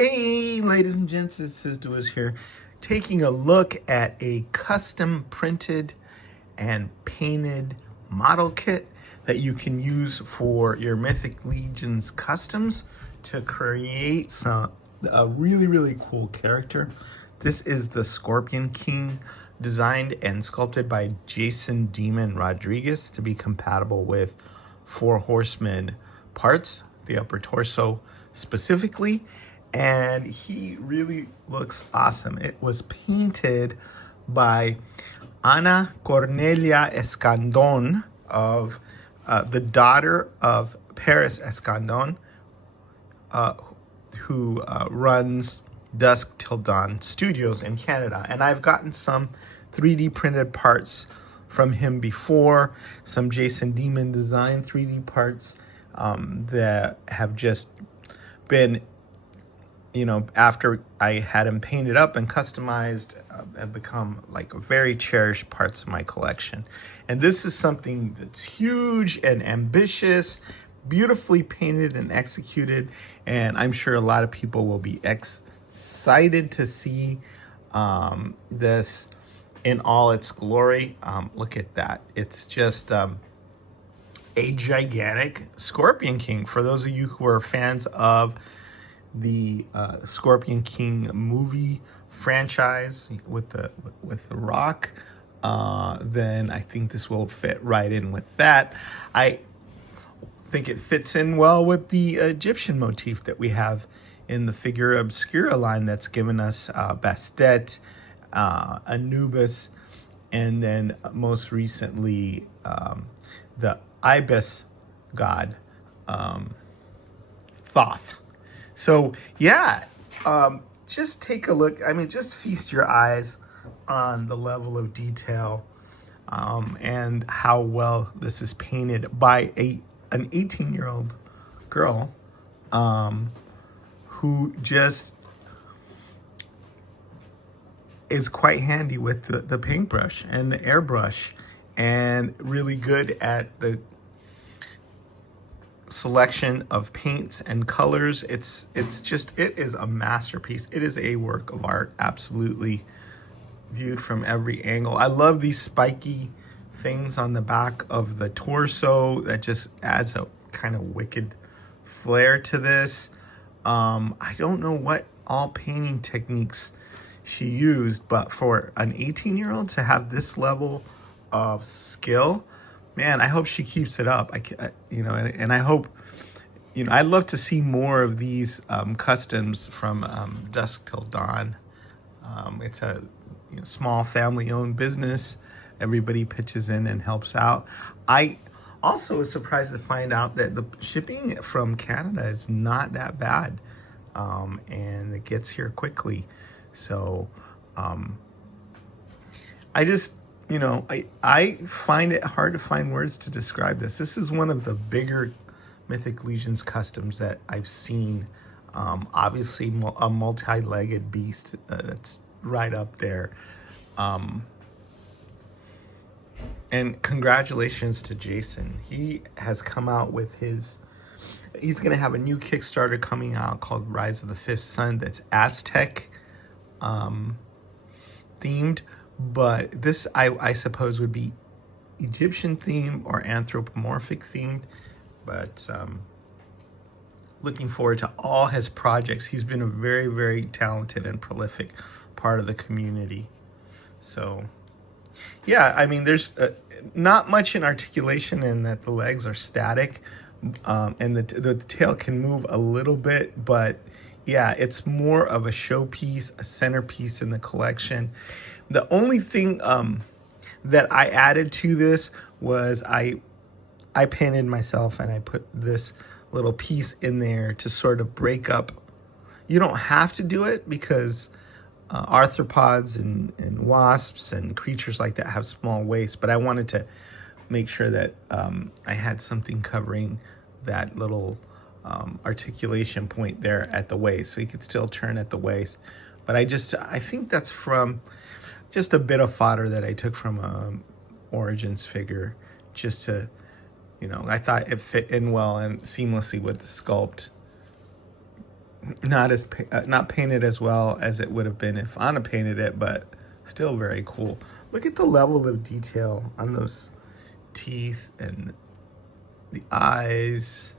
Hey, ladies and gents, this is Dusk here, taking a look at a custom printed and painted model kit that you can use for your Mythic Legions customs to create a really cool character. This is the Scorpion King, designed and sculpted by Jason Demon Rodriguez to be compatible with Four Horsemen parts, the upper torso specifically, and he really looks awesome. It was painted by Ana Cornelia Escandon, of the daughter of Paris Escandon, who runs Dusk Till Dawn Studios in Canada. And I've gotten some 3D printed parts from him before, some Jason Demon design 3D parts that have just been, after I had him painted up and customized, have become like very cherished parts of my collection. And this is something that's huge and ambitious, beautifully painted and executed, and I'm sure a lot of people will be excited to see this in all its glory. Look at that. It's just a gigantic Scorpion King. For those of you who are fans of the Scorpion King movie franchise with the Rock, then I think this will fit right in with that. I think it fits in well with the Egyptian motif that we have in the Figura Obscura line that's given us Bastet, Anubis, and then most recently the Ibis god, Thoth. So yeah, just take a look. I mean, just feast your eyes on the level of detail and how well this is painted by an 18-year-old girl who just is quite handy with the paintbrush and the airbrush, and really good at the selection of paints and colors. It is a masterpiece. It is a work of art, absolutely, viewed from every angle. I love these spiky things on the back of the torso that just adds a kind of wicked flair to this. I don't know what all painting techniques she used, but for an 18-year-old to have this level of skill, man, I hope she keeps it up. And I hope, I'd love to see more of these customs from Dusk Till Dawn. It's a small family-owned business. Everybody pitches in and helps out. I also was surprised to find out that the shipping from Canada is not that bad, and it gets here quickly. So I just, I find it hard to find words to describe this. This is one of the bigger Mythic Legions customs that I've seen. Obviously, a multi-legged beast that's right up there. And congratulations to Jason. He has come out with he's going to have a new Kickstarter coming out called Rise of the Fifth Sun that's Aztec themed. But this, I suppose, would be Egyptian themed or anthropomorphic themed. But looking forward to all his projects. He's been a very talented and prolific part of the community. So yeah, I mean, there's not much in articulation in that the legs are static, and the tail can move a little bit, but yeah, it's more of a showpiece, a centerpiece in the collection. The only thing that I added to this was I painted myself, and I put this little piece in there to sort of break up. You don't have to do it because arthropods and wasps and creatures like that have small waists, but I wanted to make sure that I had something covering that little articulation point there at the waist, so you could still turn at the waist. But I think that's from just a bit of fodder that I took from a Origins figure, just to, I thought it fit in well and seamlessly with the sculpt. not painted as well as it would have been if Ana painted it, but still very cool. Look at the level of detail on those teeth and the eyes.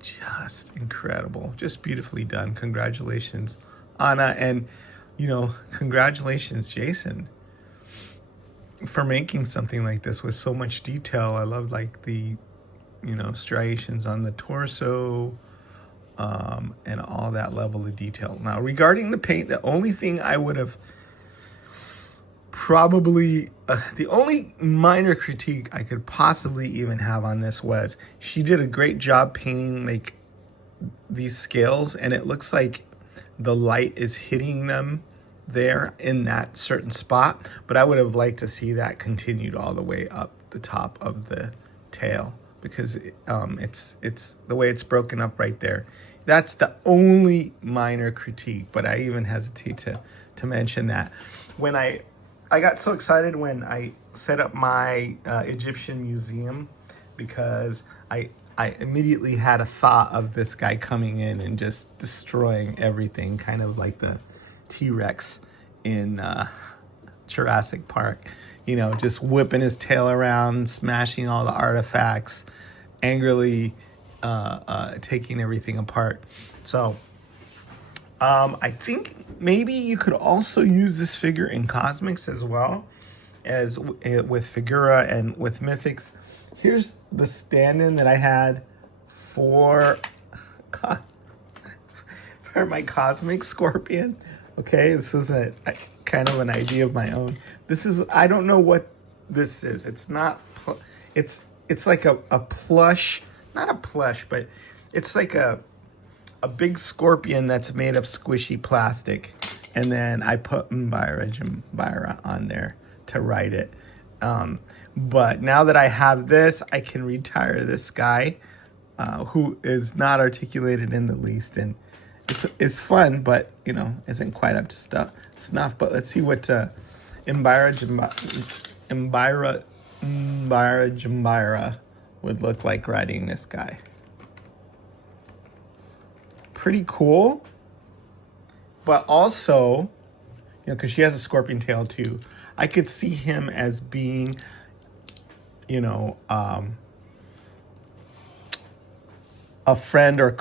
Just incredible. Just beautifully done. Congratulations, Ana, and congratulations, Jason, for making something like this with so much detail. I love like the striations on the torso, and all that level of detail. Now, regarding the paint, the only thing I would have probably, the only minor critique I could possibly even have on this was she did a great job painting like these scales, and it looks like the light is hitting them there in that certain spot, but I would have liked to see that continued all the way up the top of the tail, because it's the way it's broken up right there. That's the only minor critique, but I even hesitate to mention that. When I got so excited when I set up my Egyptian museum, because I immediately had a thought of this guy coming in and just destroying everything, kind of like the T-Rex in Jurassic Park, just whipping his tail around, smashing all the artifacts, angrily taking everything apart. So I think maybe you could also use this figure in Cosmics as well as with Figura and with Mythics. Here's the stand-in that I had for my Cosmic Scorpion. Okay, this is a kind of an idea of my own. This is, I don't know what this is. It's not, it's like a plush, not a plush, but it's like a big scorpion that's made of squishy plastic. And then I put Mbira on there to write it. But now that I have this, I can retire this guy who is not articulated in the least. And it's fun, but, isn't quite up to snuff. But let's see what Mbira would look like riding this guy. Pretty cool. But also, because she has a scorpion tail too, I could see him as being, a friend or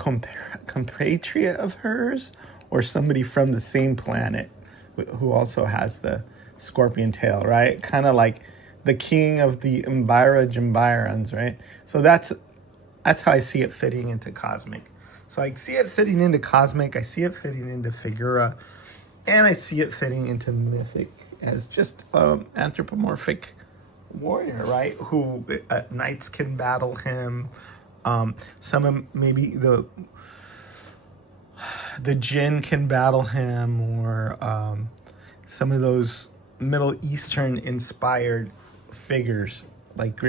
compatriot of hers, or somebody from the same planet who also has the scorpion tail, right? Kind of like the king of the Mbirans, right? So that's how I see it fitting into Cosmic. So I see it fitting into Cosmic, I see it fitting into Figura, and I see it fitting into Mythic as just anthropomorphic warrior, right? Who knights can battle him. Some of maybe the jinn can battle him, or some of those Middle Eastern inspired figures like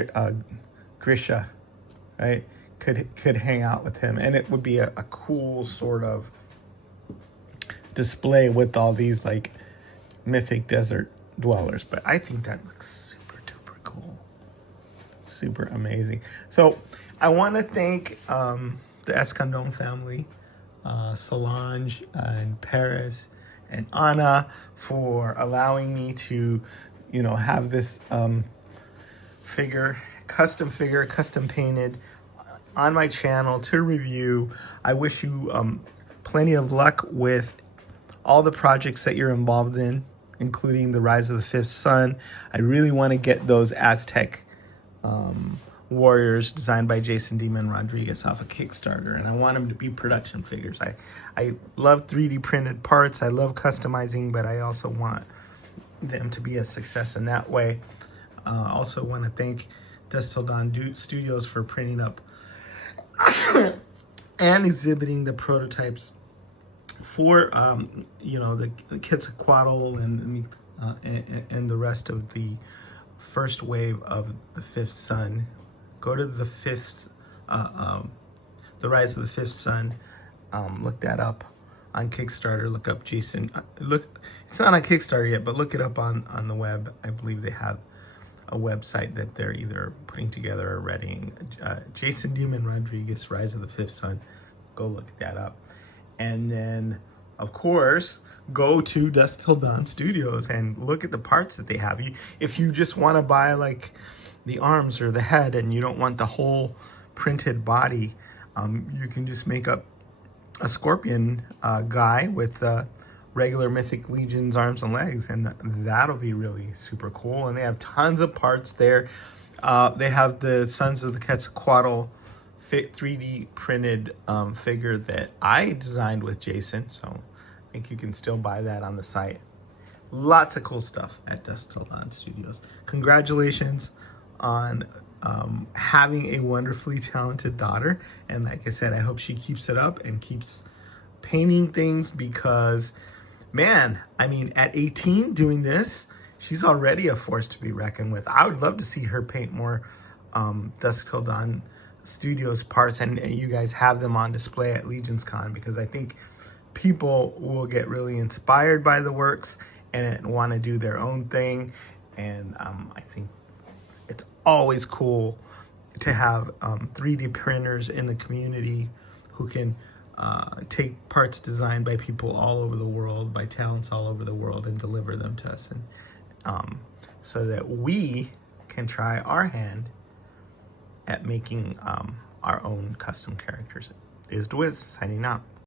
Grisha, right? Could hang out with him, and it would be a cool sort of display with all these like mythic desert dwellers. But I think that looks super duper cool, super amazing. So I want to thank the Escandon family, Solange and Paris and Ana, for allowing me to, have this custom painted on my channel to review. I wish you plenty of luck with all the projects that you're involved in, including the Rise of the Fifth Sun. I really want to get those Aztec warriors designed by Jason Demon Rodriguez off a Kickstarter, and I want them to be production figures. I love 3D printed parts. I love customizing, but I also want them to be a success in that way. Also want to thank Dusk Till Dawn Studios for printing up and exhibiting the prototypes for the Quetzalcoatl and the rest of the first wave of the Fifth Sun. Go to the Rise of the Fifth Sun. Look that up on Kickstarter. Look up Jason. It's not on Kickstarter yet, but look it up on the web. I believe they have a website that they're either putting together or readying. Jason Demon Rodriguez, Rise of the Fifth Sun. Go look that up. And then, of course, go to Dusk Till Dawn Studios and look at the parts that they have. If you just want to buy like the arms or the head and you don't want the whole printed body, you can just make up a scorpion guy with regular Mythic Legion's arms and legs, and that'll be really super cool. And they have tons of parts there. They have the Sons of the Quetzalcoatl 3D printed figure that I designed with Jason, so I think you can still buy that on the site. Lots of cool stuff at Dusk Till Dawn Studios. Congratulations on having a wonderfully talented daughter, and like I said, I hope she keeps it up and keeps painting things, because man, I mean, at 18 doing this, she's already a force to be reckoned with. I would love to see her paint more Dusk Till Dawn Studios parts, and you guys have them on display at Legions Con, because I think people will get really inspired by the works and want to do their own thing. And I think it's always cool to have 3D printers in the community who can take parts designed by people all over the world, by talents all over the world, and deliver them to us, and so that we can try our hand at making our own custom characters. Is Dwiz signing out.